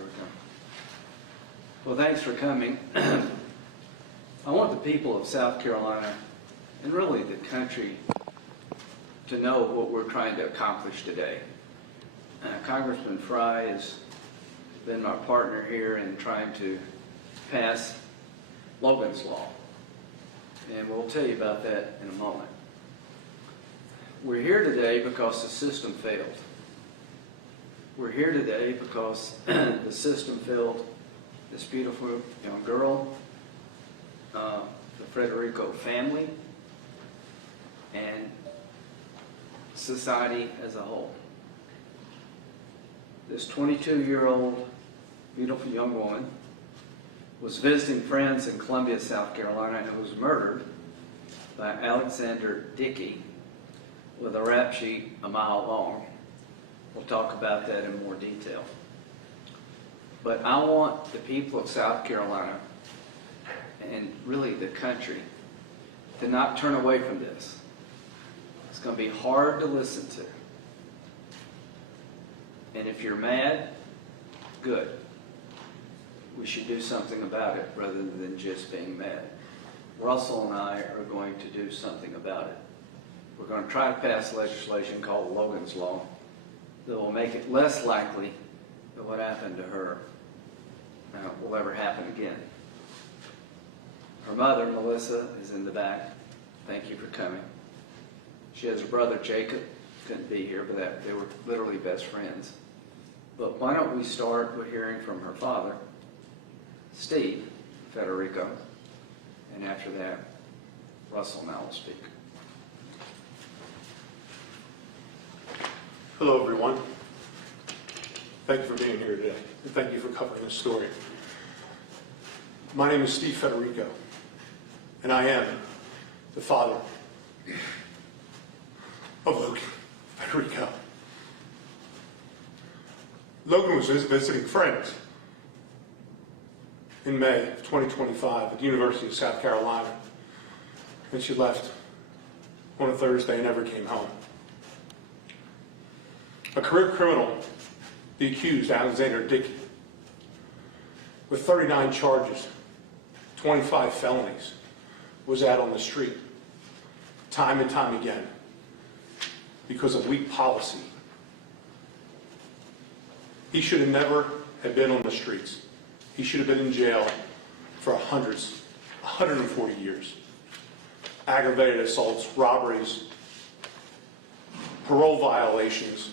we're coming. Well, thanks for coming. I want the people of South Carolina, and really the country, to know what we're trying to accomplish today. Congressman Fry has been my partner here in trying to pass Logan's Law, and we'll tell you about that in a moment. We're here today because the system failed. We're here today because the system failed this beautiful young girl, the Federico family, and society as a whole. This 22-year-old beautiful young woman was visiting friends in Columbia, South Carolina, and was murdered by Alexander Dickey with a rap sheet a mile long. We'll talk about that in more detail. But I want the people of South Carolina, and really the country, to not turn away from this. It's going to be hard to listen to. And if you're mad, good. We should do something about it rather than just being mad. Russell and I are going to do something about it. We're going to try to pass legislation called Logan's Law that will make it less likely that what happened to her will ever happen again. Her mother, Melissa, is in the back. Thank you for coming. She has a brother, Jacob, couldn't be here, but they were literally best friends. But why don't we start with hearing from her father, Steve Federico, and after that, Russell now will speak. Hello, everyone. Thank you for being here today, and thank you for covering this story. My name is Steve Federico, and I am the father of Logan Federico. Logan was visiting friends in May of 2025 at the University of South Carolina, and she left on a Thursday and never came home. A career criminal, the accused, Alexander Dickey, with 39 charges, 25 felonies, was out on the street time and time again because of weak policy. He should have never have been on the streets. He should have been in jail for 140 years. Aggravated assaults, robberies, parole violations,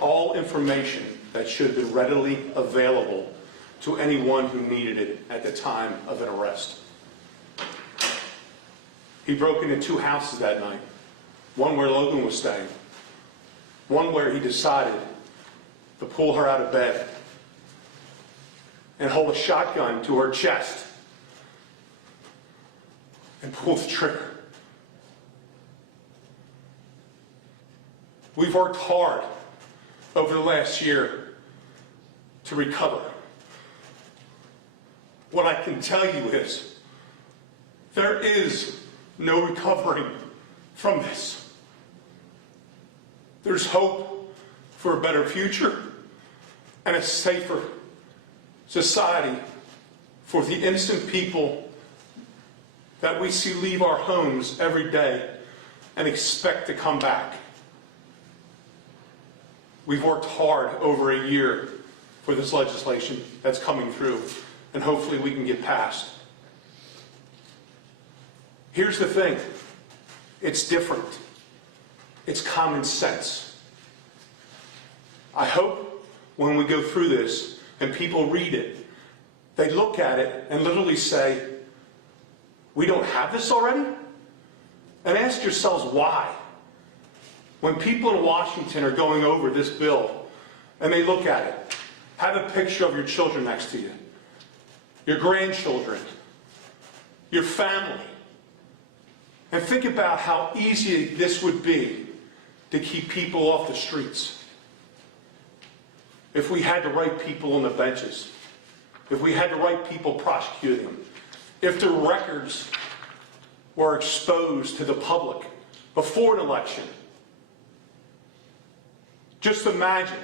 all information that should have been readily available to anyone who needed it at the time of an arrest. He broke into 2 houses that night, one where Logan was staying, one where he decided to pull her out of bed and hold a shotgun to her chest and pull the trigger. We've worked hard over the last year to recover. What I can tell you is there is no recovering from this. There's hope for a better future and a safer society for the innocent people that we see leave our homes every day and expect to come back. We've worked hard over a year for this legislation that's coming through, and hopefully we can get past. Here's the thing. It's different. It's common sense. I hope when we go through this and people read it, they look at it and literally say, we don't have this already? And ask yourselves why. When people in Washington are going over this bill and they look at it, have a picture of your children next to you, your grandchildren, your family, and think about how easy this would be to keep people off the streets. If we had the right people on the benches, if we had the right people prosecuting them, if the records were exposed to the public before an election. Just imagine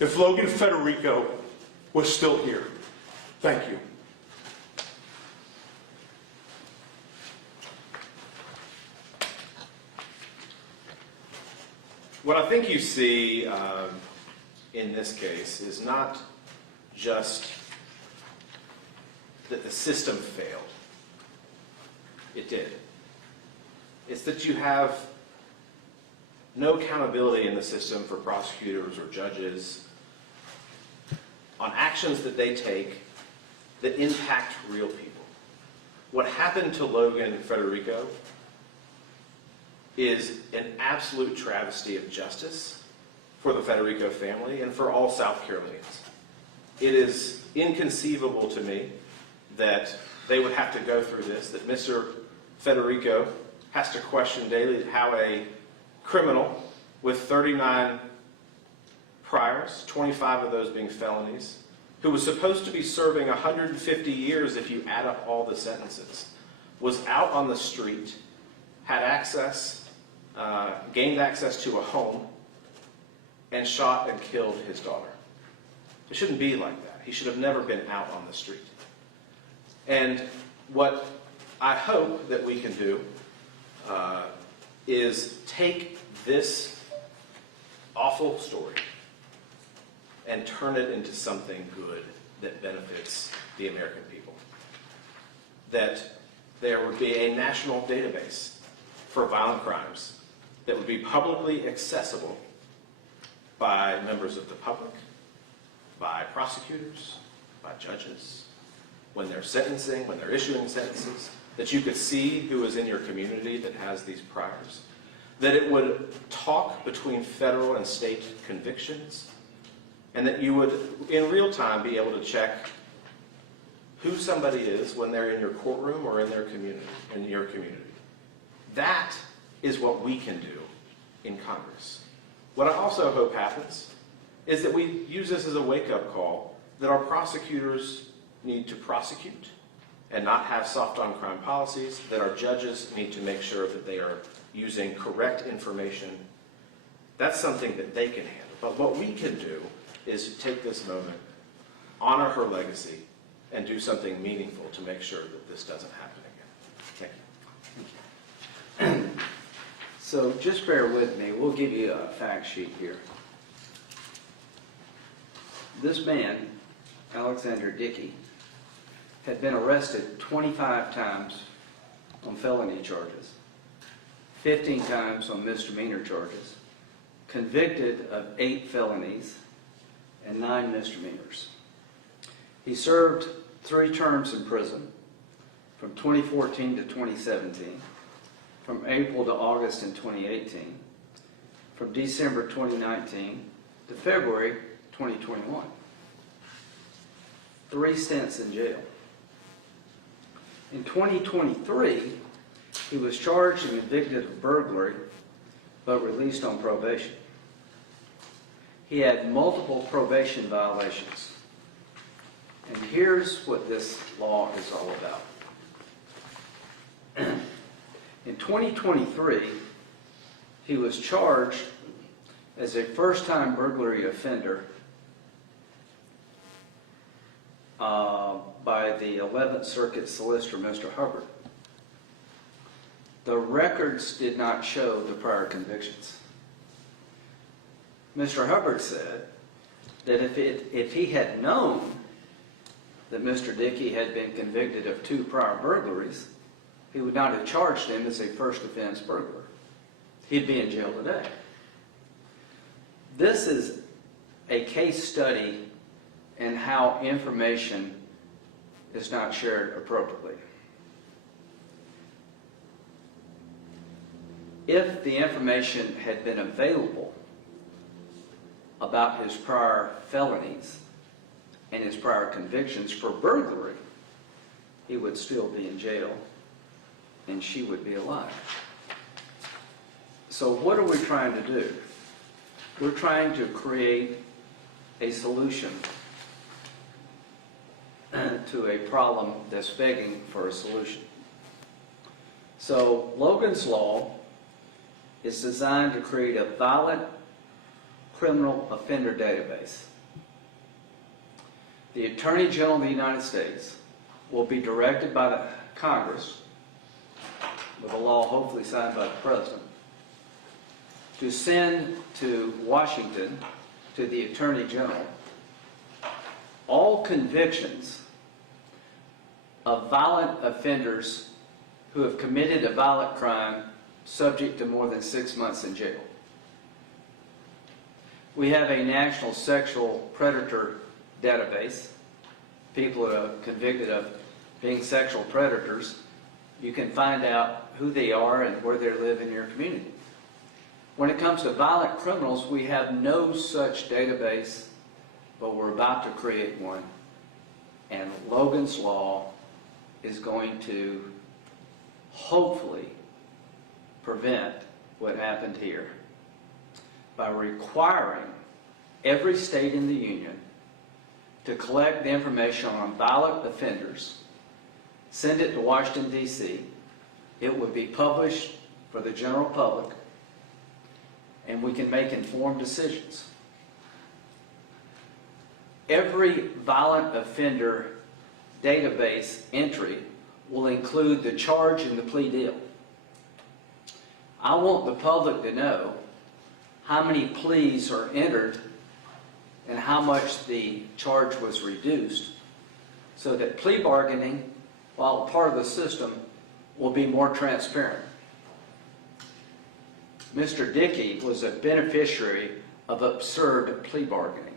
if Logan Federico was still here. Thank you. What I think you see in this case is not just that the system failed. It did. It's that you have no accountability in the system for prosecutors or judges on actions that they take that impact real people. What happened to Logan Federico is an absolute travesty of justice for the Federico family and for all South Carolinians. It is inconceivable to me that they would have to go through this, that Mr. Federico has to question daily how a criminal with 39 priors, 25 of those being felonies, who was supposed to be serving 150 years if you add up all the sentences, was out on the street, had access, gained access to a home, and shot and killed his daughter. It shouldn't be like that. He should have never been out on the street. And what I hope that we can do is take this awful story and turn it into something good that benefits the American people. That there would be a national database for violent crimes that would be publicly accessible by members of the public, by prosecutors, by judges, when they're sentencing, when they're issuing sentences, that you could see who is in your community that has these priors, that it would talk between federal and state convictions, and that you would, in real time, be able to check who somebody is when they're in your courtroom or in their community, in your community. That is what we can do in Congress. What I also hope happens is that we use this as a wake-up call that our prosecutors need to prosecute and not have soft on crime policies, that our judges need to make sure that they are using correct information. That's something that they can handle. But what we can do is take this moment, honor her legacy, and do something meaningful to make sure that this doesn't happen again. Thank you. So just bear with me. We'll give you a fact sheet here. This man, Alexander Dickey, had been arrested 25 times on felony charges, 15 times on misdemeanor charges, convicted of 8 felonies and 9 misdemeanors. He served 3 terms in prison from 2014 to 2017, from April to August in 2018, from December 2019 to February 2021. 3 stints in jail. In 2023, he was charged and convicted of burglary, but released on probation. He had multiple probation violations. And here's what this law is all about. In 2023, he was charged as a first-time burglary offender by the 11th Circuit Solicitor, Mr. Hubbard. The records did not show the prior convictions. Mr. Hubbard said that if he had known that Mr. Dickey had been convicted of 2 prior burglaries, he would not have charged him as a first offense burglar. He'd be in jail today. This is a case study in how information is not shared appropriately. If the information had been available about his prior felonies and his prior convictions for burglary, he would still be in jail and she would be alive. So what are we trying to do? We're trying to create a solution to a problem that's begging for a solution. So Logan's Law is designed to create a violent criminal offender database. the Attorney General of the United States will be directed by the Congress, with a law hopefully signed by the President, to send to Washington, to the Attorney General, all convictions of violent offenders who have committed a violent crime subject to more than 6 months in jail. We have a national sexual predator database. People that are convicted of being sexual predators, you can find out who they are and where they live in your community. When it comes to violent criminals, we have no such database, but we're about to create one. And Logan's Law is going to hopefully prevent what happened here by requiring every state in the union to collect the information on violent offenders, send it to Washington, D.C. It would be published for the general public, and we can make informed decisions. Every violent offender database entry will include the charge and the plea deal. I want the public to know how many pleas are entered and how much the charge was reduced, so that plea bargaining, while part of the system, will be more transparent. Mr. Dickey was a beneficiary of absurd plea bargaining.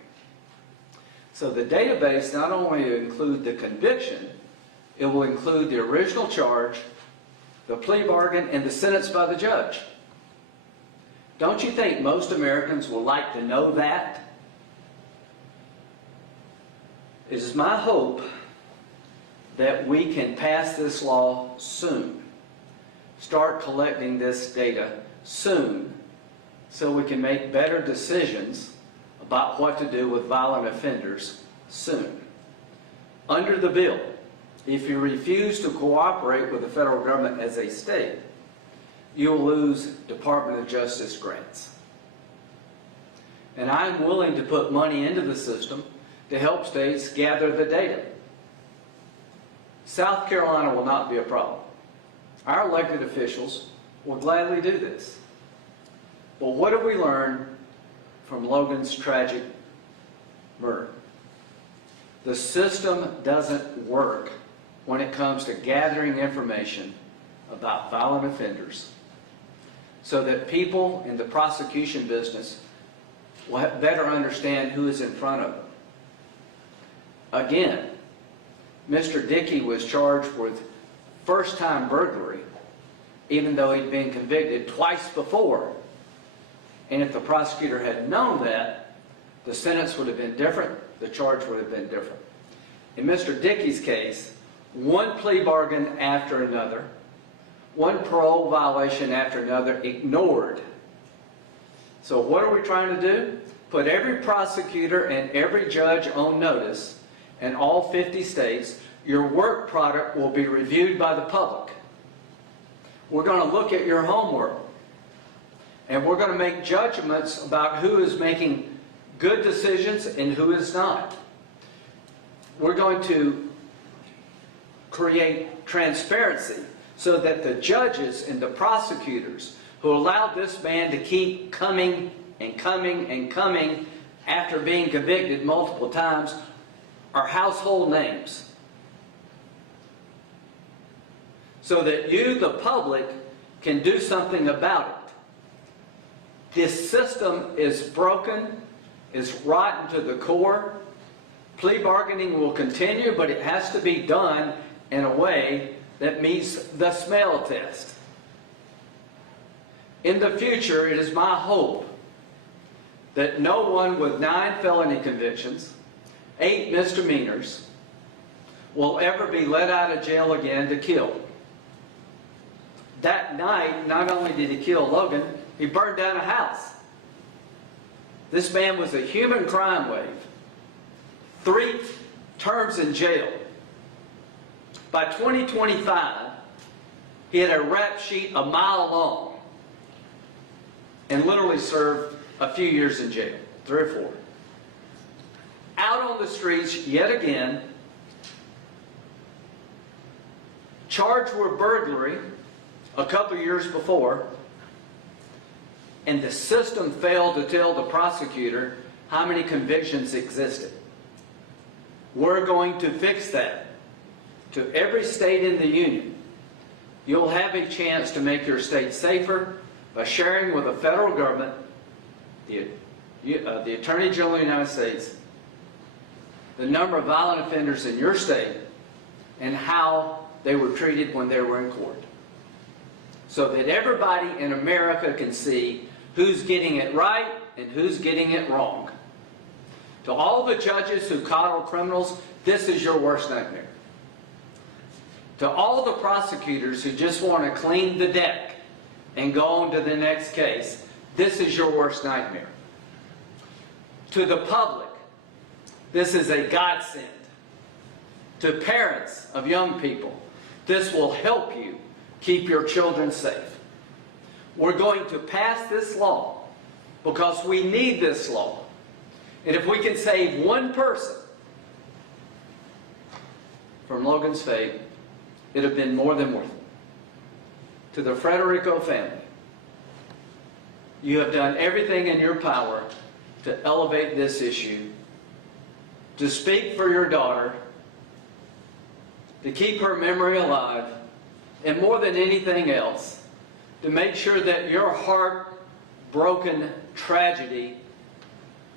So the database not only will include the conviction, it will include the original charge, the plea bargain, and the sentence by the judge. Don't you think most Americans would like to know that? It is my hope that we can pass this law soon, start collecting this data soon, so we can make better decisions about what to do with violent offenders soon. Under the bill, if you refuse to cooperate with the federal government as a state, you will lose Department of Justice grants. And I'm willing to put money into the system to help states gather the data. South Carolina will not be a problem. Our elected officials will gladly do this. Well, what have we learned from Logan's tragic murder? The system doesn't work when it comes to gathering information about violent offenders, so that people in the prosecution business will better understand who is in front of them. Again, Mr. Dickey was charged with first-time burglary, even though he'd been convicted twice before. And if the prosecutor had known that, the sentence would have been different, the charge would have been different. In Mr. Dickey's case, one plea bargain after another, one parole violation after another, ignored. So what are we trying to do? Put every prosecutor and every judge on notice in all 50 states. Your work product will be reviewed by the public. We're going to look at your homework, and we're going to make judgments about who is making good decisions and who is not. We're going to create transparency so that the judges and the prosecutors who allowed this man to keep coming and coming and coming after being convicted multiple times are household names. So that you, the public, can do something about it. This system is broken, is rotten to the core. Plea bargaining will continue, but it has to be done in a way that meets the smell test. In the future, it is my hope that no one with 9 felony convictions, 8 misdemeanors, will ever be let out of jail again to kill. That night, not only did he kill Logan, he burned down a house. This man was a human crime wave. 3 terms in jail. By 2025, he had a rap sheet a mile long and literally served a few years in jail, 3 or 4. out on the streets yet again, charged with burglary a couple years before, and the system failed to tell the prosecutor how many convictions existed. We're going to fix that. To every state in the union, you'll have a chance to make your state safer by sharing with the federal government, the Attorney General of the United States, the number of violent offenders in your state and how they were treated when they were in court. So that everybody in America can see who's getting it right and who's getting it wrong. To all the judges who coddle criminals, this is your worst nightmare. To all the prosecutors who just want to clean the deck and go on to the next case, this is your worst nightmare. To the public, this is a godsend. To parents of young people, this will help you keep your children safe. We're going to pass this law because we need this law. And if we can save one person from Logan's fate, it'd have been more than worth it. To the Federico family, you have done everything in your power to elevate this issue, to speak for your daughter, to keep her memory alive, and more than anything else, to make sure that your heartbroken tragedy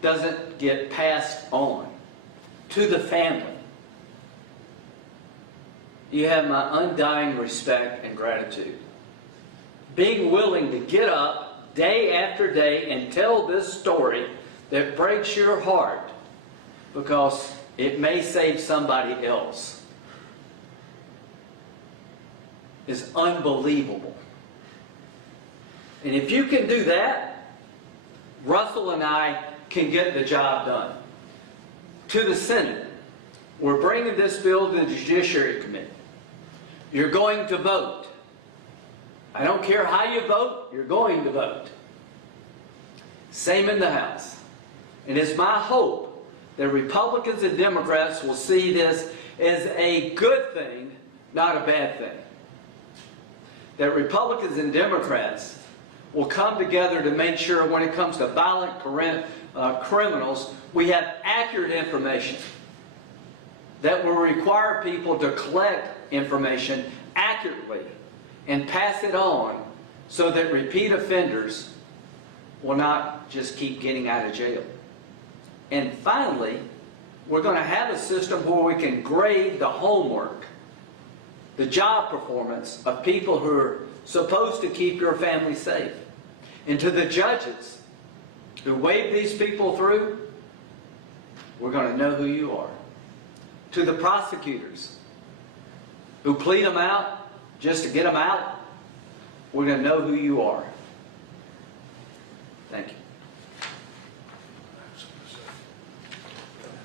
doesn't get passed on to the family. You have my undying respect and gratitude. Being willing to get up day after day and tell this story that breaks your heart because it may save somebody else is unbelievable. And if you can do that, Russell and I can get the job done. To the Senate, we're bringing this bill to the Judiciary Committee. You're going to vote. I don't care how you vote, you're going to vote. Same in the House. And it's my hope that Republicans and Democrats will see this as a good thing, not a bad thing. That Republicans and Democrats will come together to make sure when it comes to violent criminals, we have accurate information that will require people to collect information accurately and pass it on so that repeat offenders will not just keep getting out of jail. And finally, we're going to have a system where we can grade the homework, the job performance of people who are supposed to keep your family safe. And to the judges who wave these people through, we're going to know who you are. To the prosecutors who plead them out just to get them out, we're going to know who you are. Thank you.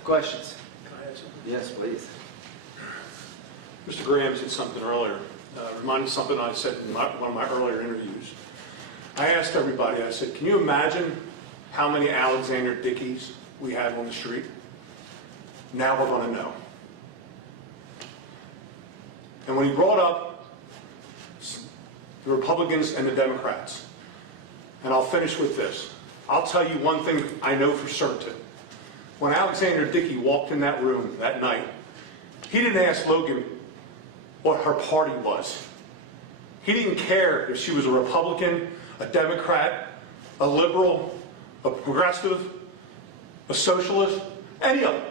Questions? Can I add something? Yes, please. Mr. Graham said something earlier. Reminded something I said in one of my earlier interviews. I asked everybody, I said, can you imagine how many Alexander Dickies we have on the street? Now we're going to know. And when he brought up the Republicans and the Democrats, and I'll finish with this. I'll tell you one thing I know for certain. When Alexander Dickey walked in that room that night, he didn't ask Logan what her party was. He didn't care if she was a Republican, a Democrat, a liberal, a progressive, a socialist, any of them.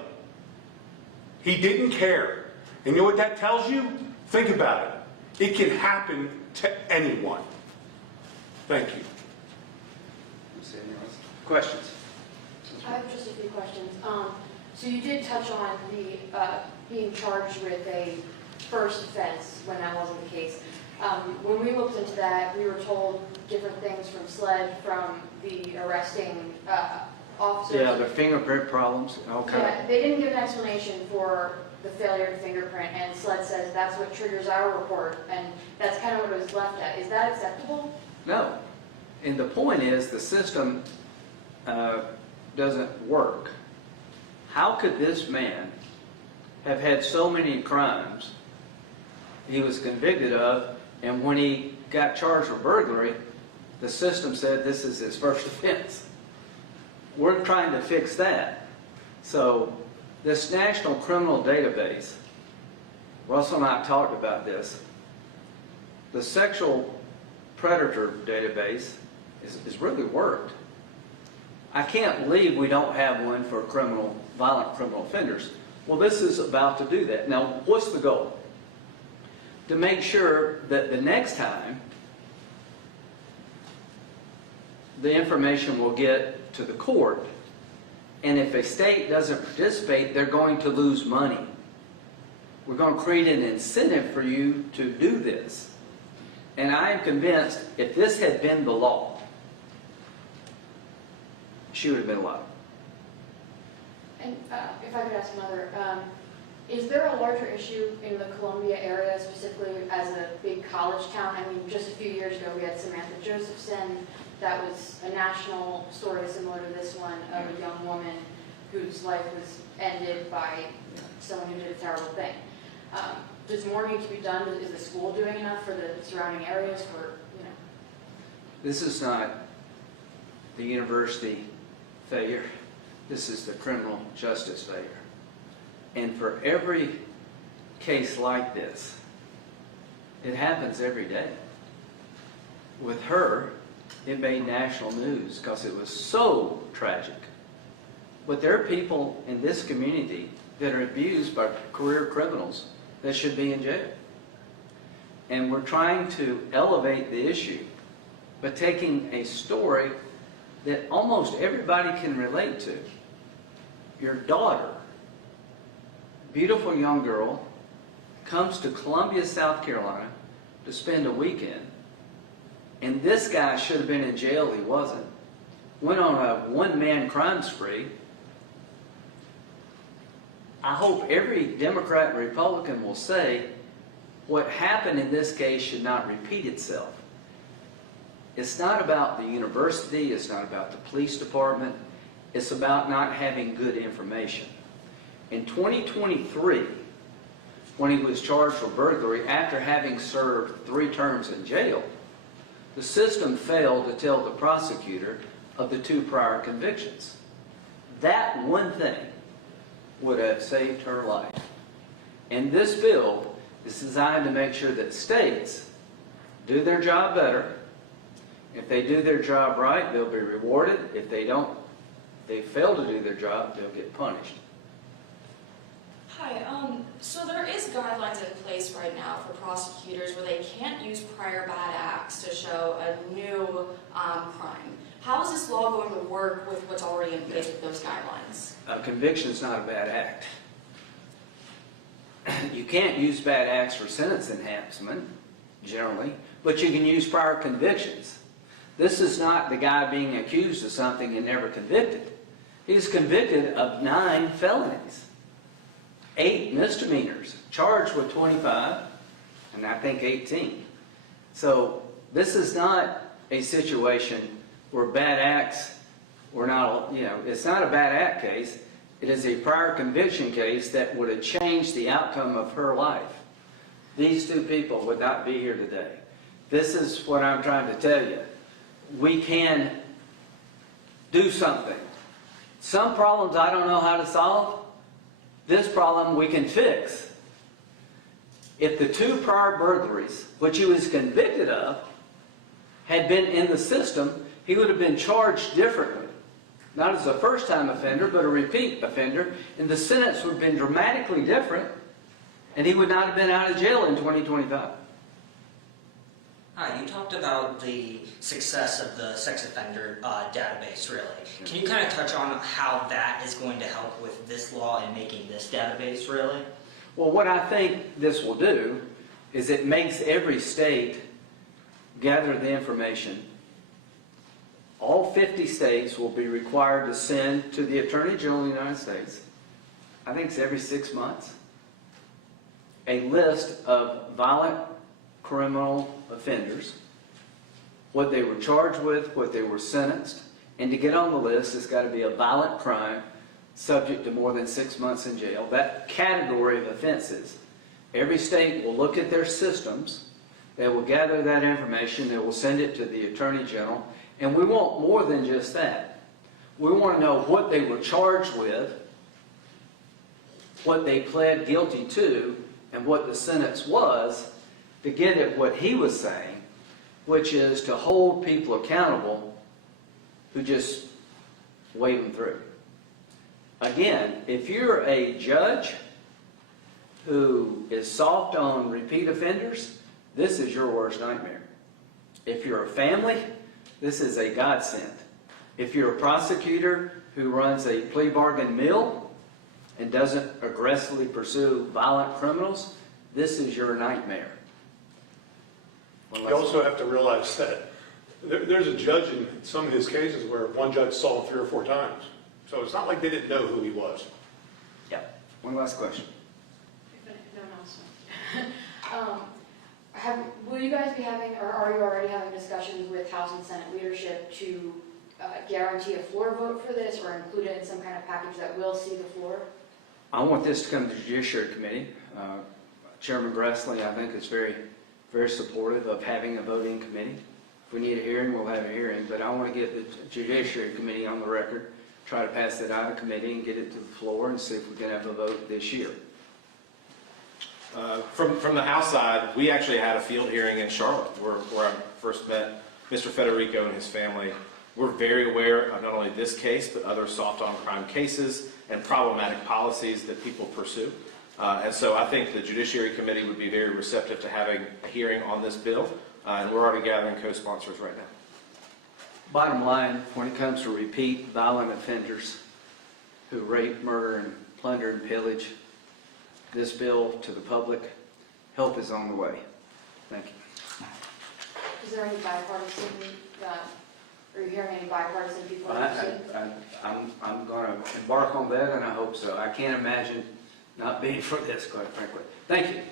He didn't care. And you know what that tells you? Think about it. It can happen to anyone. Thank you. Questions? I have just a few questions. So you did touch on the being charged with a first offense when that wasn't the case. When we looked into that, we were told different things from SLED, from the arresting officers. Yeah, the fingerprint problems, okay. Yeah, they didn't give an explanation for the failure to fingerprint, and SLED says that's what triggers our report, and that's kind of what it was left at. Is that acceptable? No. And the point is the system doesn't work. how could this man have had so many crimes he was convicted of, and when he got charged with burglary, the system said this is his first offense? We're trying to fix that. So this National Criminal Database, Russell and I talked about this. The sexual predator database is really worked. I can't believe we don't have one for violent criminal offenders. Well, this is about to do that. Now, what's the goal? To make sure that the next time the information will get to the court, and if a state doesn't participate, they're going to lose money. We're going to create an incentive for you to do this. And I am convinced if this had been the law, she would have been allowed. And if I could ask another, is there a larger issue in the Columbia area, specifically as a big college town? I mean, just a few years ago, we had Samantha Josephson. That was a national story similar to this one of a young woman whose life was ended by someone who did a terrible thing. Does more need to be done? Is the school doing enough for the surrounding areas for, you know? This is not the university failure. This is the criminal justice failure. And for every case like this, it happens every day. With her, it made national news because it was so tragic. But there are people in this community that are abused by career criminals that should be in jail. And we're trying to elevate the issue, but taking a story that almost everybody can relate to. Your daughter, beautiful young girl, comes to Columbia, South Carolina to spend a weekend, and this guy should have been in jail, he wasn't. Went on a one-man crime spree. I hope every Democrat and Republican will say what happened in this case should not repeat itself. It's not about the university, it's not about the police department, it's about not having good information. In 2023, when he was charged with burglary after having served 3 terms in jail, the system failed to tell the prosecutor of the 2 prior convictions. That one thing would have saved her life. And this bill is designed to make sure that states do their job better. If they do their job right, they'll be rewarded. If they don't, they fail to do their job, they'll get punished. Hi, so there is guidelines in place right now for prosecutors where they can't use prior bad acts to show a new crime. How is this law going to work with what's already in place with those guidelines? A conviction is not a bad act. You can't use bad acts for sentence enhancement, generally, but you can use prior convictions. This is not the guy being accused of something and never convicted. He's convicted of 9 felonies, 8 misdemeanors, charged with 25, and I think 18. So this is not a situation where bad acts were not, it's not a bad act case. It is a prior conviction case that would have changed the outcome of her life. These 2 people would not be here today. This is what I'm trying to tell you. We can do something. Some problems I don't know how to solve. This problem we can fix. If the 2 prior burglaries, which he was convicted of, had been in the system, he would have been charged differently. Not as a first-time offender, but a repeat offender, and the sentence would have been dramatically different, and he would not have been out of jail in 2025. Hi, you talked about the success of the sex offender database, really. Can you kind of touch on how that is going to help with this law and making this database, really? Well, what I think this will do is it makes every state gather the information. All 50 states will be required to send to the Attorney General of the United States, I think it's every 6 months, a list of violent criminal offenders, what they were charged with, what they were sentenced, and to get on the list, it's got to be a violent crime subject to more than 6 months in jail. That category of offenses, every state will look at their systems, they will gather that information, they will send it to the Attorney General, and we want more than just that. We want to know what they were charged with, what they pled guilty to, and what the sentence was, to get at what he was saying, which is to hold people accountable who just wade them through. Again, if you're a judge who is soft on repeat offenders, this is your worst nightmare. If you're a family, this is a godsend. If you're a prosecutor who runs a plea bargain mill and doesn't aggressively pursue violent criminals, this is your nightmare. You also have to realize that there's a judge in some of his cases where one judge saw him 3 or 4 times. So it's not like they didn't know who he was. Yeah. One last question. If no one else. Will you guys be having, or are you already having discussions with House and Senate leadership to guarantee a floor vote for this, or include it in some kind of package that will see the floor? I want this to come to the Judiciary Committee. Chairman Grassley, I think, is very, very supportive of having a voting committee. If we need a hearing, we'll have a hearing, but I want to get the Judiciary Committee on the record, try to pass that out of committee and get it to the floor and see if we can have a vote this year. From the House side, we actually had a field hearing in Charlotte where I first met Mr. Federico and his family. We're very aware of not only this case, but other soft on crime cases and problematic policies that people pursue. And so I think the Judiciary Committee would be very receptive to having a hearing on this bill, and we're already gathering co-sponsors right now. Bottom line, when it comes to repeat violent offenders who rape, murder, and plunder and pillage, this bill to the public, help is on the way. Thank you. Is there any bipartisan, are you hearing any bipartisan people? I'm going to embark on that, and I hope so. I can't imagine not being for this, quite frankly. Thank you.